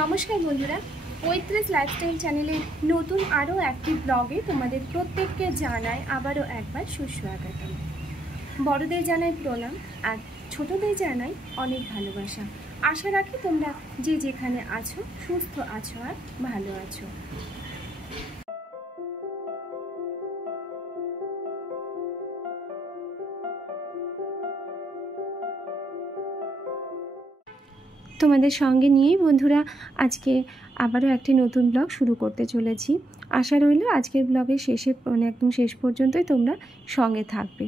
নমস্কার বন্ধুরা, পৈতৃক লাইফস্টাইল চ্যানেলের নতুন আরও একটি ব্লগে তোমাদের প্রত্যেককে জানাই আবারও একবার সুস্বাগতম। বড়দের জানাই প্রণাম আর ছোটদের জানাই অনেক ভালোবাসা। আশা রাখি তোমরা যে যেখানে আছো সুস্থ আছো আর ভালো আছো। তোমাদের সঙ্গে নিয়েই বন্ধুরা আজকে আবারও একটি নতুন ব্লগ শুরু করতে চলেছি। আশা রইল আজকের ব্লগের শেষে একদম শেষ পর্যন্তই তোমরা সঙ্গে থাকবে।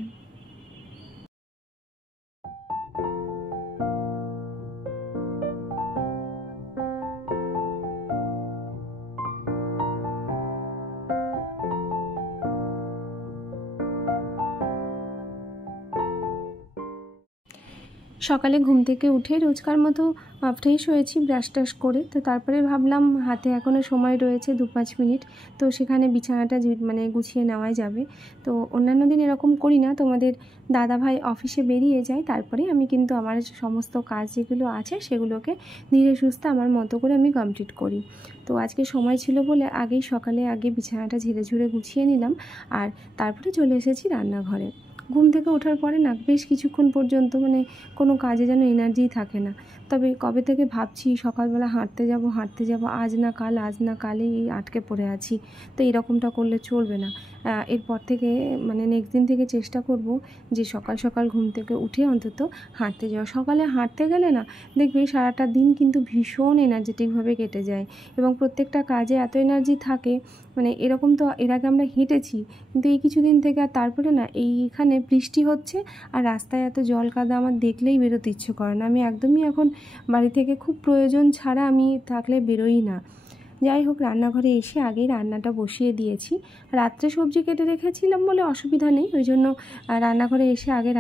সকালে ঘুম থেকে উঠে রোজকার মতো ফ্রেশ হয়েছি ব্রাশ টাশ করে। তো তারপরে ভাবলাম হাতে এখনও সময় রয়েছে 2-5 মিনিট, তো সেখানে বিছানাটা গুছিয়ে নেওয়াই যাবে। তো অন্যান্য দিন এরকম করি না, তোমাদের দাদাভাই অফিসে বেরিয়ে যায়, তারপরে আমি কিন্তু আমার সমস্ত কাজ যেগুলো আছে সেগুলোকে ধীরে সুস্থে আমার মতো করে আমি কমপ্লিট করি। তো আজকে সময় ছিল বলে সকালে বিছানাটা ঝেড়ে ঝুড়ে গুছিয়ে নিলাম আর তারপরে চলে এসেছি রান্নাঘরে। ঘুম থেকে ওঠার পরে না বেশ কিছুক্ষণ পর্যন্ত কোনো কাজে যেন এনার্জিই থাকে না। তবে কবে থেকে ভাবছি সকালবেলা হাঁটতে যাব, আজ না কালেই আটকে পড়ে আছি। তো এরকমটা করলে চলবে না। এরপর থেকে নেক্সট দিন থেকে চেষ্টা করব যে সকাল সকাল ঘুম থেকে উঠে অন্তত হাঁটতে যাওয়া। সকালে হাঁটতে গেলে না দেখবে সারাটা দিন কিন্তু ভীষণ এনার্জেটিকভাবে কেটে যায় এবং প্রত্যেকটা কাজে এত এনার্জি থাকে। এরকম তো এর আগে আমরা হেঁটেছি, কিন্তু এই কিছুদিন থেকে আর তারপরে না এইখানে বৃষ্টি হচ্ছে আর রাস্তায় এত জল কাদা আমার দেখলেই বেরোতে ইচ্ছে করে না। আমি একদমই এখন বাড়ি থেকে খুব প্রয়োজন ছাড়া আমি থাকলে বেরোই না। যাই হোক, রান্নাঘরে এসে আগেই রান্নাটা বসিয়ে দিয়েছি। রাত্রে সবজি কেটে রেখেছিলাম বলে অসুবিধা নেই, ওই জন্য রান্নাঘরে এসে আগে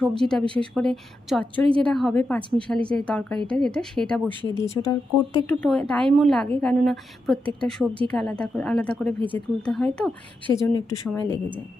সবজিটা বিশেষ করে চচ্চড়ি যেটা হবে, পাঁচমিশালি যে তরকারিটা সেটা বসিয়ে দিয়েছি। ওটা করতে একটু টাইমও লাগে, কেননা প্রত্যেকটা সবজিকে আলাদা করে ভেজে তুলতে হয়, তো সেজন্য একটু সময় লেগে যায়।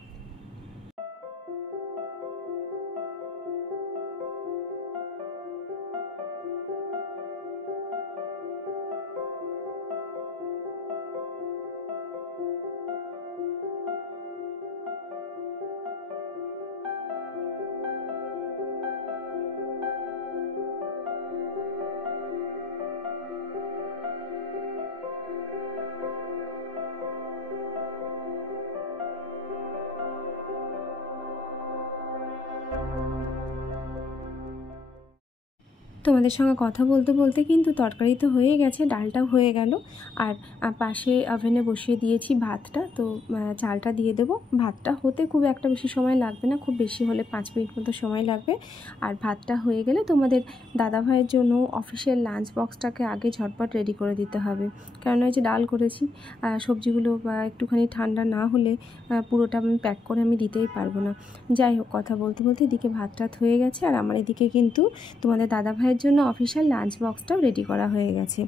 তোমাদের সঙ্গে কথা বলতে বলতে কিন্তু তরকারি তো হয়ে গেছে, ডালটাও হয়ে গেল আর পাশে ওভেনে বসিয়ে দিয়েছি ভাতটা। তো চালটা দিয়ে দেবো। ভাতটা হতে খুব একটা বেশি সময় লাগবে না, খুব বেশি হলে 5 মিনিট মতো সময় লাগবে। আর ভাতটা হয়ে গেলে তোমাদের দাদাভাইয়ের জন্য অফিসের লাঞ্চ বক্সটাকে আগে ঝটপট রেডি করে দিতে হবে, কারণ ওই যে ডাল করেছি, সবজিগুলো একটুখানি ঠান্ডা না হলে পুরোটা আমি প্যাক করে আমি দিতেই পারবো না। যাই হোক, কথা বলতে বলতে এদিকে ভাতটা হয়ে গেছে আর আমার এদিকে কিন্তু তোমাদের দাদাভাইয়ের জন্য অফিসিয়াল লাঞ্চ বক্সটাও রেডি করা হয়ে গেছে।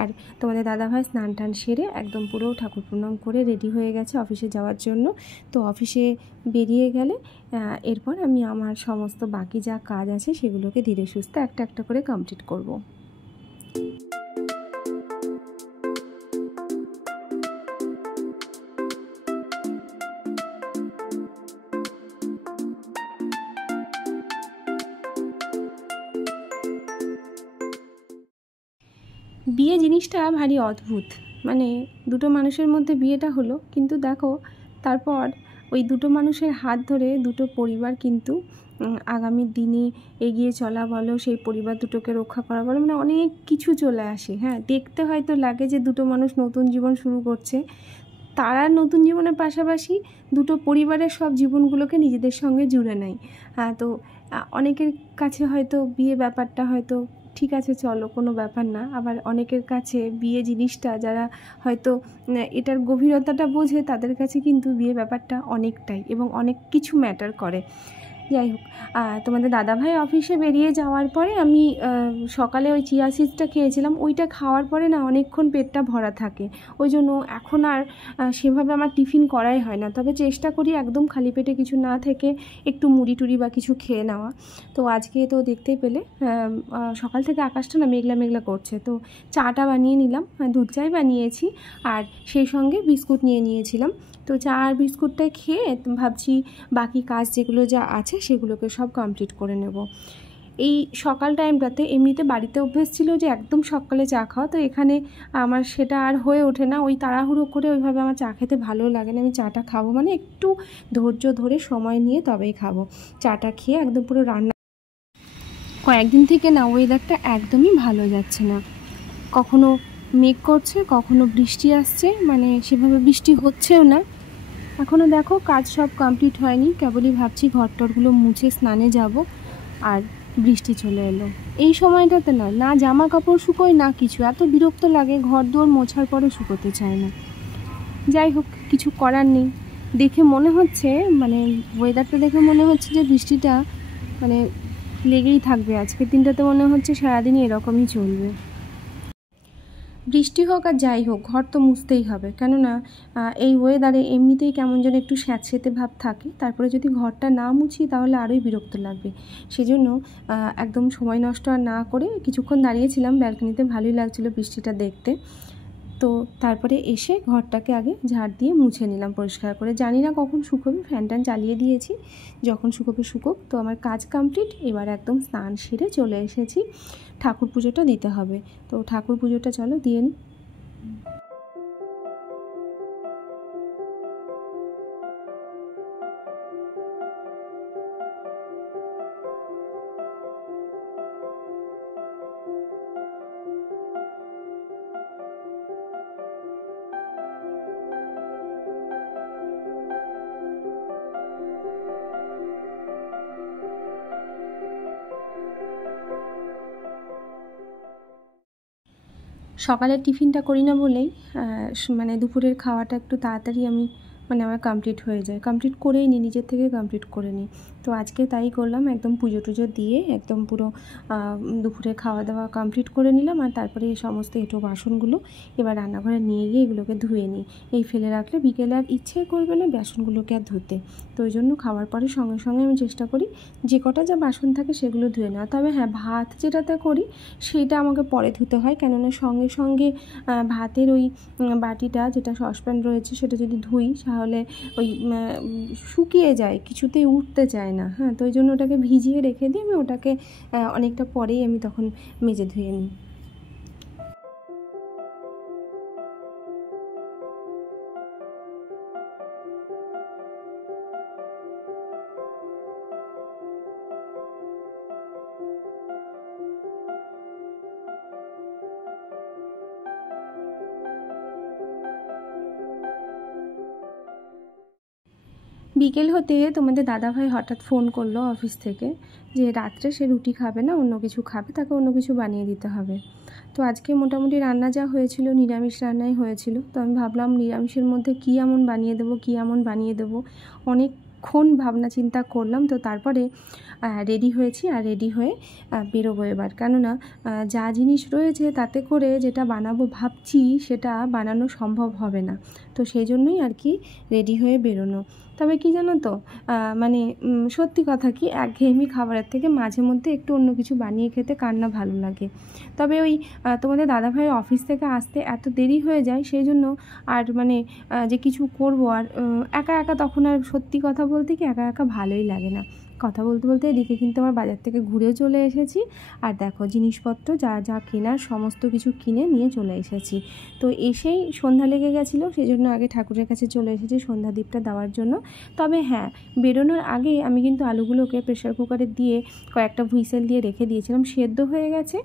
আর তোমাদের দাদাভাই স্নান টান সেরে একদম পুরো ঠাকুর প্রণাম করে রেডি হয়ে গেছে অফিসে যাওয়ার জন্য। তো অফিসে বেরিয়ে গেলে এরপর আমি আমার সমস্ত বাকি যা কাজ আছে সেগুলোকে ধীরে সুস্থে একটা একটা করে কমপ্লিট করব। বিয়ে জিনিসটা ভারী অদ্ভুত। দুটো মানুষের মধ্যে বিয়েটা হলো, কিন্তু দেখো তারপর ওই দুটো মানুষের হাত ধরে দুটো পরিবার কিন্তু আগামী দিনে এগিয়ে চলা বলো, সেই পরিবার দুটোকে রক্ষা করা বলো, অনেক কিছু চলে আসে। হ্যাঁ, দেখতে হয়তো লাগে যে দুটো মানুষ নতুন জীবন শুরু করছে, তারা নতুন জীবনের পাশাপাশি দুটো পরিবারের সব জীবনগুলোকে নিজেদের সঙ্গে জুড়ে নেয়। তো অনেকের কাছে হয়তো বিয়ে ব্যাপারটা হয়তো ঠিক আছে, চলো কোনো ব্যাপার না। আবার অনেকের কাছে বিয়ে জিনিসটা, যারা হয়তো এটার গভীরতাটা বোঝে, তাদের কাছে কিন্তু বিয়ে ব্যাপারটা অনেকটাই এবং অনেক কিছু ম্যাটার করে। যাই হোক, তোমাদের দাদাভাই অফিসে বেরিয়ে যাওয়ার পরে আমি সকালে ওই চিয়া সিডসটা খেয়েছিলাম। ওইটা খাওয়ার পরে না অনেকক্ষণ পেটটা ভরা থাকে, ওই জন্য এখন আর সেভাবে আমার টিফিন করাই হয় না। তবে চেষ্টা করি একদম খালি পেটে কিছু না থেকে একটু মুড়ি টুড়ি বা কিছু খেয়ে নেওয়া। তো আজকে তো দেখতেই পেলে সকাল থেকে আকাশটা না মেঘলা মেঘলা করছে, তো চাটা বানিয়ে নিলাম, দুধ চাই বানিয়েছি, আর সেই সঙ্গে বিস্কুট নিয়ে নিয়েছিলাম। তো চা আর বিস্কুটটাই খেয়ে ভাবছি বাকি কাজ যেগুলো যা আছে সেগুলোকে সব কমপ্লিট করে নেব। এই সকাল টাইমটাতে এমনিতে বাড়িতে অভ্যেস ছিল যে একদম সকালে চা খাওয়া, তো এখানে আমার সেটা আর হয়ে ওঠে না। ওই তাড়াহুড়ো করে ওইভাবে আমার চা খেতে ভালো লাগে না। আমি চাটা খাবো মানে একটু ধৈর্য ধরে সময় নিয়ে তবেই খাবো। চাটা খেয়ে একদম পুরো রান্না, কয়েকদিন থেকে না ওয়েদারটা একদমই ভালো যাচ্ছে না, কখনো মেঘ করছে কখনো বৃষ্টি আসছে, মানে সেভাবে বৃষ্টি হচ্ছেও না। এখনও দেখো কাজ সব কমপ্লিট হয়নি, কেবলই ভাবছি ঘরটরগুলো মুছে স্নানে যাব, আর বৃষ্টি চলে এলো। এই সময়টাতে না জামা কাপড় শুকোয় না কিছু, এত বিরক্ত লাগে, ঘর দুয়ার মোছার পরে শুকোতে চায় না। যাই হোক, কিছু করার নেই। দেখে মনে হচ্ছে, মানে ওয়েদারটা দেখে মনে হচ্ছে যে বৃষ্টিটা মানে লেগেই থাকবে। আজকের দিনটাতে মনে হচ্ছে সারাদিনই এরকমই চলবে। বৃষ্টি হোক আর যাই হোক ঘর তো মুছতেই হবে, কেননা এই ওয়েদারে এমনিতেই কেমন যেন একটু স্যাঁতস্যাঁতে ভাব থাকে, তারপরে যদি ঘরটা না মুছি তাহলে আরোই বিরক্ত লাগবে। সেজন্য একদম সময় নষ্ট আর না করে কিছুক্ষণ দাঁড়িয়েছিলাম ব্যালকনিতে, ভালোই লাগছিলো বৃষ্টিটা দেখতে। তো তারপরে এসে ঘরটাকে আগে ঝাড় দিয়ে মুছে নিলাম পরিষ্কার করে। জানি না কখন শুকোবে, ফ্যান ট্যান চালিয়ে দিয়েছি, যখন শুকোবে শুকোক। তো আমার কাজ কমপ্লিট, এবার একদম স্নান সেরে চলে এসেছি, ঠাকুর পুজোটা দিতে হবে। তো ঠাকুর পুজোটা চলো দিয়ে নিই। সকালের টিফিনটা করি না বলেই মানে দুপুরের খাওয়াটা একটু তাড়াতাড়ি আমি মানে আমার কমপ্লিট হয়ে যায়, কমপ্লিট করেই নিই, নিজের থেকে কমপ্লিট করে নিই। তো আজকে তাই করলাম, একদম পুজো টুজো দিয়ে একদম পুরো দুপুরে খাওয়া দাওয়া কমপ্লিট করে নিলাম। আর তারপরে এই সমস্ত এঁটো বাসনগুলো এবার রান্নাঘরে নিয়ে গিয়ে এগুলোকে ধুয়ে নিই। এই ফেলে রাখলে বিকেলে আর ইচ্ছে করবে না বাসনগুলোকে আর ধুতে। তো ওই জন্য খাওয়ার পরে সঙ্গে সঙ্গে আমি চেষ্টা করি যে কটা যা বাসন থাকে সেগুলো ধুয়ে নেওয়া। তবে হ্যাঁ, ভাত যেটাতে করি সেইটা আমাকে পরে ধুতে হয়, কেননা সঙ্গে সঙ্গে ভাতের ওই বাটিটা যেটা সসপ্যান রয়েছে সেটা যদি ধুই তাহলে ওই শুকিয়ে যায়, কিছুতেই উঠতে চায় না। হ্যাঁ, তো ওই জন্য ওটাকে ভিজিয়ে রেখে দিই আমি, ওটাকে অনেকটা পরেই আমি তখন মেজে ধুয়ে নিই। বিকেল হতে তোমাদের দাদাভাই হঠাৎ ফোন করলো অফিস থেকে যে রাত্রে সে রুটি খাবে না, অন্য কিছু খাবে, তাকে অন্য কিছু বানিয়ে দিতে হবে। তো আজকে মোটামুটি রান্না যা হয়েছিল নিরামিষ রান্নাই হয়েছিল। তো আমি ভাবলাম নিরামিষের মধ্যে কী এমন বানিয়ে দেবো, অনেকক্ষণ ভাবনা চিন্তা করলাম। তো তারপরে রেডি হয়েছি, আর রেডি হয়ে বেরোবো এবার, কেননা যা জিনিস রয়েছে তাতে করে যেটা বানাবো ভাবছি সেটা বানানো সম্ভব হবে না। তো সেই জন্যই আর কি রেডি হয়ে বেরোনো। তবে কি জানো তো, মানে সত্যি কথা কি, একঘেয়েমি খাবারের থেকে মাঝে মধ্যে একটু অন্য কিছু বানিয়ে খেতে কার না ভালো লাগে। তবে ওই তোমাদের দাদাভাইয়ের অফিস থেকে আসতে এত দেরি হয়ে যায়, সেই জন্য আর মানে যে কিছু করবো আর একা একা তখন আর সত্যি কথা বলতে কি একা একা ভালোই লাগে না। কথা বলতে বলতে এদিকে কিন্তু আমার বাজার থেকে ঘুরেও চলে এসেছি, আর দেখো জিনিসপত্র যা যা কেনার সমস্ত কিছু কিনে নিয়ে চলে এসেছি। তো এসেই সন্ধ্যা লেগে গেছিলো, সেই জন্য আগে ঠাকুরের কাছে চলে এসেছি সন্ধ্যা দ্বীপটা দেওয়ার জন্য। তবে হ্যাঁ, বেরোনোর আগে আমি কিন্তু আলুগুলোকে প্রেশার কুকারে দিয়ে কয়েকটা হুইসেল দিয়ে রেখে দিয়েছিলাম, সেদ্ধ হয়ে গেছে।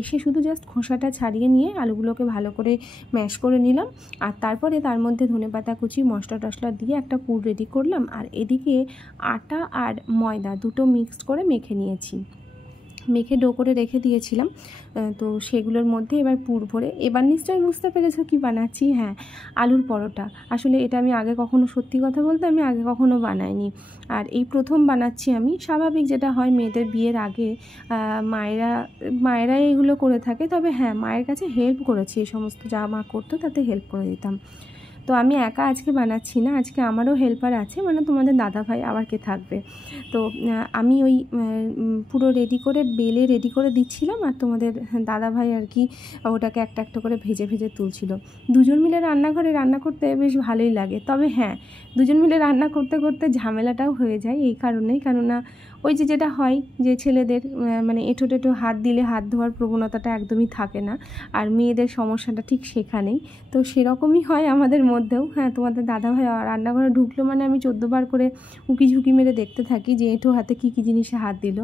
এসে শুধু জাস্ট খোসাটা ছাড়িয়ে নিয়ে আলুগুলোকে ভালো করে ম্যাশ করে নিলাম, আর তারপরে তার মধ্যে ধনেপাতা কুচি মশলা টশলা দিয়ে একটা পুর রেডি করলাম। আর এদিকে আটা আর ময়দা দুটো মিক্সড করে মেখে নিয়েছি। মেখে ডো করে রেখে দিয়েছিলাম। তো সেগুলোর মধ্যে এবার পুর ভরে, এবার নিশ্চয়ই বুঝতে পেরেছো কী বানাচ্ছি। হ্যাঁ, আলুর পরোটা। আসলে এটা আমি আগে কখনো, সত্যি কথা বলতে আমি আগে কখনো বানাইনি, আর এই প্রথম বানাচ্ছি আমি। স্বাভাবিক যেটা হয় মেয়েদের বিয়ের আগে মায়েরা এগুলো করে থাকে, তবে হ্যাঁ মায়ের কাছে হেল্প করেছি, এই সমস্ত যা মা করতো তাতে হেল্প করে দিতাম। তো আমি একা আজকে বানাচ্ছি না, আজকে আমারও হেল্পার আছে, মানে তোমাদের দাদাভাই আবার কে থাকবে। তো আমি ওই পুরো রেডি করে বেলে রেডি করে দিচ্ছিলাম, আর তোমাদের দাদাভাই আর কি ওটাকে একটা একটা করে ভেজে ভেজে তুলছিল। দুজন মিলে রান্নাঘরে রান্না করতে বেশ ভালোই লাগে, তবে হ্যাঁ দুজন মিলে রান্না করতে করতে ঝামেলাটাও হয়ে যায় এই কারণেই, কেননা ওই যেটা হয় যে ছেলেদের মানে এঁঠো টেঁঠো হাত দিলে হাত ধোয়ার প্রবণতাটা একদমই থাকে না, আর মেয়েদের সমস্যাটা ঠিক সেখানেই। তো সেরকমই হয় আমাদের মধ্যেও। হ্যাঁ, তোমাদের দাদাভাই রান্নাঘরে ঢুকলো মানে আমি 14 বার করে উকি ঝুঁকি মেরে দেখতে থাকি যে এঁঠো হাতে কী কী জিনিসে হাত দিল।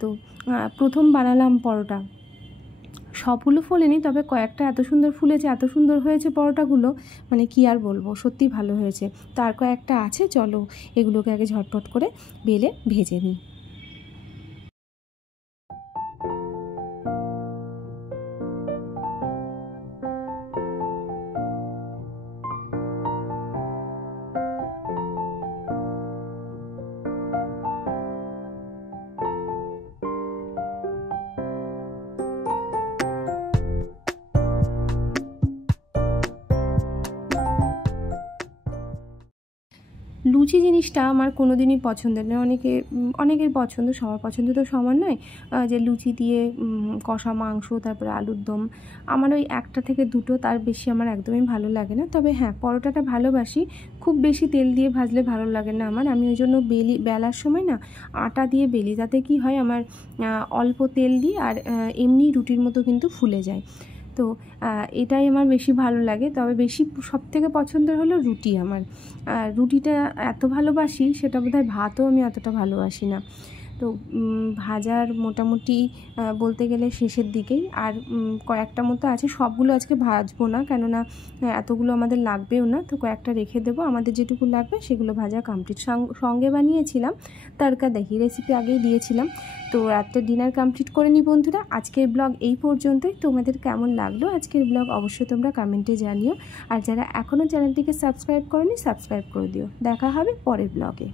তো প্রথম বানালাম পরোটা, সবগুলো ফোলেনি, তবে কয়েকটা এত সুন্দর ফুলেছে, এত সুন্দর হয়েছে পরোটাগুলো, মানে কি আর বলবো, সত্যি ভালো হয়েছে। তো আর কয়েকটা আছে, চলো এগুলোকে আগে ঝটপট করে বেলে ভেজে নিই। লুচি জিনিসটা আমার কোনো দিনই পছন্দের নয়। অনেকের পছন্দ, সবার পছন্দ তো সমান নয়। যে লুচি দিয়ে কষা মাংস, তারপরে আলুর দম, আমার ওই একটা থেকে দুটো, তার বেশি আমার একদমই ভালো লাগে না। তবে হ্যাঁ, পরোটাটা ভালোবাসি, খুব বেশি তেল দিয়ে ভাজলে ভালো লাগে না আমার। আমি ওই জন্য বেলার সময় না আটা দিয়ে বেলি, তাতে কি হয় আমার অল্প তেল দিয়ে আর এমনি রুটির মতো কিন্তু ফুলে যায়। তো এটাই আমার বেশি ভালো লাগে। তবে বেশি সবথেকে পছন্দের হলো রুটি আমার। রুটিটা এত ভালোবাসি, সেটা বোধহয় ভাতও আমি অতটা ভালোবাসি না। তো ভাজার মোটামুটি বলতে গেলে শেষের দিকেই, আর কয়েকটা মতো আছে, সবগুলো আজকে ভাজবো না, কেননা এতগুলো আমাদের লাগবেও না। তো কয়েকটা রেখে দেবো, আমাদের যেটুকু লাগবে সেগুলো ভাজা কমপ্লিট। সঙ্গে বানিয়েছিলাম তড়কা দহি, রেসিপি আগেই দিয়েছিলাম। তো রাত্রে ডিনার কমপ্লিট করে নিই বন্ধুরা। আজকের ব্লগ এই পর্যন্তই। তোমাদের কেমন লাগলো আজকের ব্লগ অবশ্যই তোমরা কমেন্টে জানিও, আর যারা এখনও চ্যানেলটিকে সাবস্ক্রাইব করোনি সাবস্ক্রাইব করে দিও। দেখা হবে পরের ব্লগে।